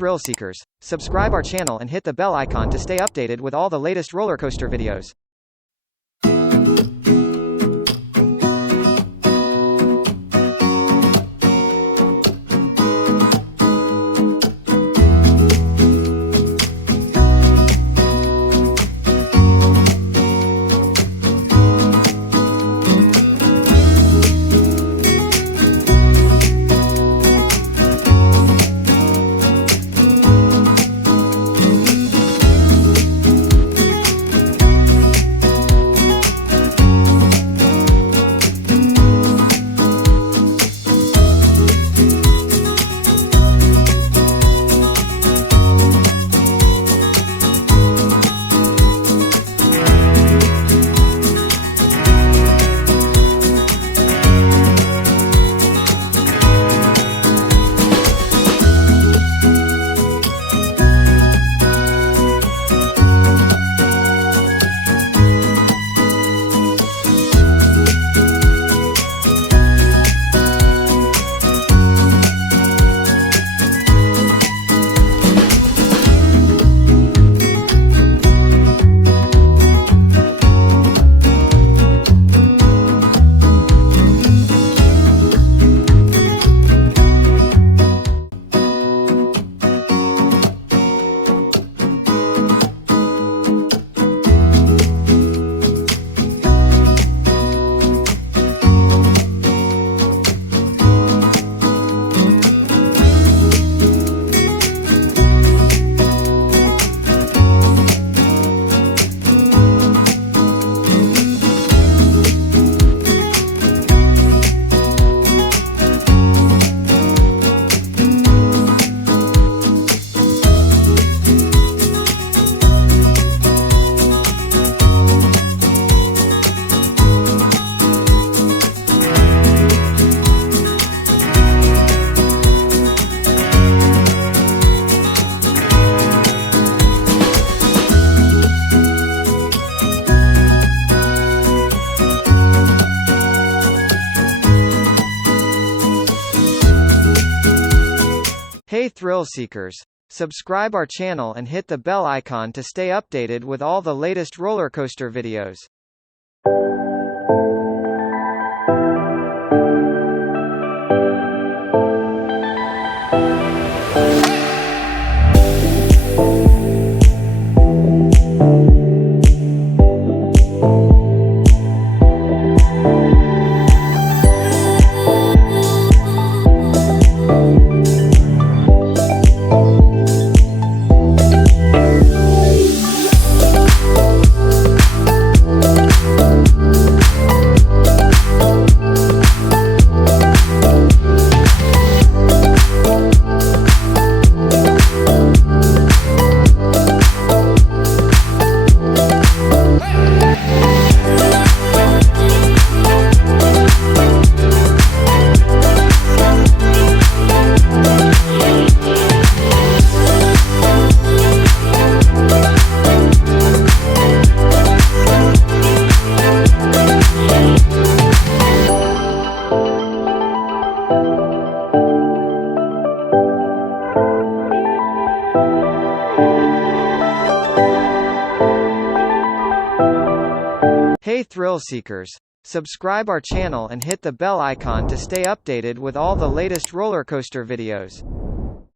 thrill seekers, subscribe our channel and hit the bell icon to stay updated with all the latest roller coaster videos. Hey thrill seekers, subscribe our channel and hit the bell icon to stay updated with all the latest roller coaster videos. Hey thrill seekers, subscribe our channel and hit the bell icon to stay updated with all the latest roller coaster videos.